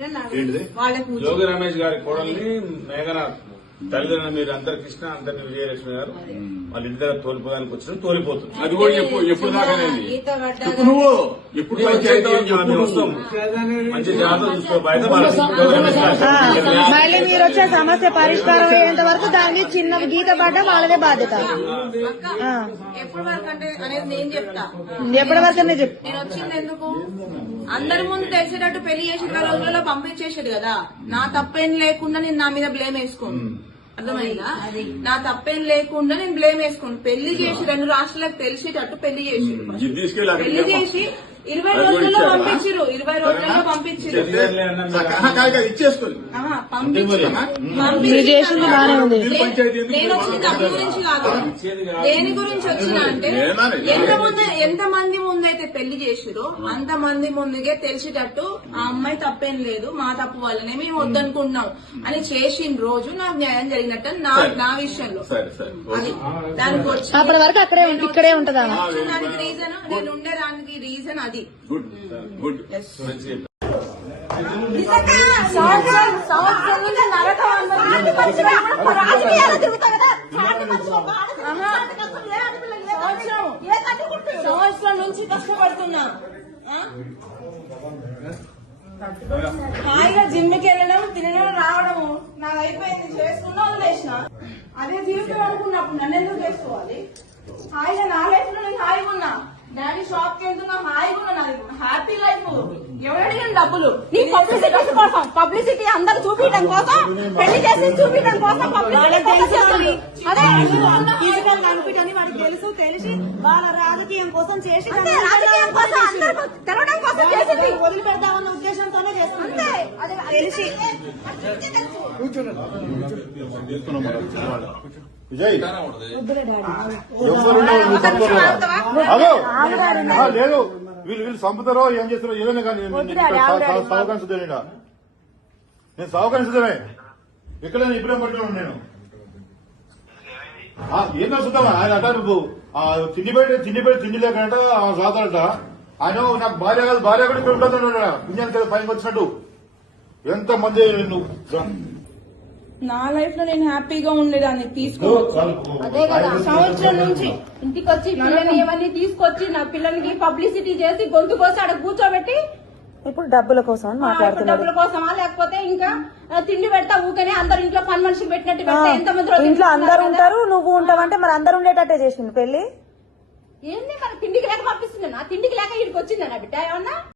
యోగి రమేష్ గారి కోడల్ని మేఘనాథ్ తల్లిదండ్రులు మీరు అందరు కృష్ణ అందరిని విజయలక్ష్మి గారు వాళ్ళ ఇంటి దగ్గర తోలిపోయానికి వచ్చిన తోలిపోతుంది. అది కూడా ఎప్పుడు దాకానేది నువ్వు ఎప్పుడు వస్తాం మంచి జాగ్రత్త చూసుకోవాలి. మళ్ళీ మీరు వచ్చే సమస్య పరిష్కారం అయ్యేంత వరకు దాన్ని చిన్న గీత పడ్డా వాళ్ళదే బాధ్యత. ఎప్పటి వరకు అంటే అనేది నేను చెప్తా. ఎప్పటి వరకు నేను వచ్చింది ఎందుకు అందరి ముందు తెలిసేటట్టు పెళ్లి చేసిన రోజులలో పంపించేసాడు కదా. నా తప్పేం లేకుండా నేను నా మీద బ్లేమ్ వేసుకోను. అర్థమైందా? నా తప్పేం లేకుండా నేను బ్లేమ్ వేసుకోను. పెళ్లి చేసి 2 రాష్ట్రాలకు తెలిసేటట్టు పెళ్లి చేసి 20 రోజులలో పంపించారు. 20 రోజులలో పంపించారు. నేను వచ్చిన డబ్బు గురించి కాదు. దేని గురించి వచ్చినా అంటే ఎంతమంది ముందైతే పెళ్లి చేసిరో అంతమంది ముందుగే తెలిసేటట్టు ఆ అమ్మాయి తప్పేం లేదు, మా తప్పు వల్లనే మేము వద్దనుకుంటున్నాం అని చేసిన రోజు నాకు న్యాయం జరిగినట్టు నా విషయంలో. అది దానికి వచ్చి అప్పటి వరకు ఇక్కడే ఉంటదా దానికి రీజన్ నేను ఉండేదానికి రీజన్ అది. సంవత్సరం నుంచి కష్టపడుతున్నా. హాయిగా జిమ్కి వెళ్ళడం, తినడం, రావడము నాకు అయిపోయింది. చేసుకున్నా వదిలేసిన అదే జీవితం అనుకున్నప్పుడు నన్ను ఎందుకు చేసుకోవాలి? హాయిగా నా లైఫ్ లో నేను హాయిగా ఉన్నా. డాడీ షాప్ కి వెళ్తున్నా, హాయిగా ఉన్నా. నాది హ్యాపీ లైఫ్. ఎవరు అడిగిన డబ్బులు నీ పబ్లిసిటీ కోసం, పబ్లిసిటీ అందరు చూపించడం కోసం, పెళ్లి చేసి చూపించడం కోసం అదే కనిపించని వాడికి తెలుసు. తెలిసి వాళ్ళ రాజకీయం కోసం చేసి రాజకీయం కోసం తెలవడం కోసం చేసింది. వదిలిపెడతామన్న ఉద్దేశంతోనే చేస్తుంది. అదే తెలిసి విజయ్ లేదు వీళ్ళు చంపుతారో ఏం చేస్తారో ఏదైనా కానీ సావకాశం సిద్ధమేనా? నేను సావకాశం సిద్ధమే. ఎక్కడైనా ఇప్పుడే పట్టుకున్నాను నేను. ఏం చూద్దామా ఆయన అట నువ్వు తిండి లేకట సాతాడట. ఆయన నాకు భార్య కాదు, భార్య కూడా ఇక్కడ ఉంటుంది పుణ్యానికి కదా పైకి వచ్చినట్టు. ఎంత మంది నువ్వు నా లైఫ్ లో నేను హ్యాపీగా ఉండేదాన్ని. తీసుకోవచ్చు అదే కదా. సంవత్సరం నుంచి ఇంటికి వచ్చి పిల్లల్ని ఏమన్నీ తీసుకొచ్చి నా పిల్లలకి పబ్లిసిటీ చేసి గొంతు కోసి అక్కడ కూర్చోబెట్టి ఇప్పుడు డబ్బుల కోసం డబ్బుల కోసమా లేకపోతే ఇంకా తిండి పెడతా ఊకనే అందరు ఇంట్లో పని మనిషికి పెట్టినట్టు పెడతా. ఎంతమంది ఇంట్లో అందరు ఉంటారు, నువ్వు ఉంటావంటే మరి అందరు ఉండేటట్టే చేసింది పెళ్లి. ఏంది మరి తిండికి లేక పంపిస్తుంది. నా తిండికి లేక ఇక్కడికి వచ్చిందా నా బిడ్డ ఏమన్నా?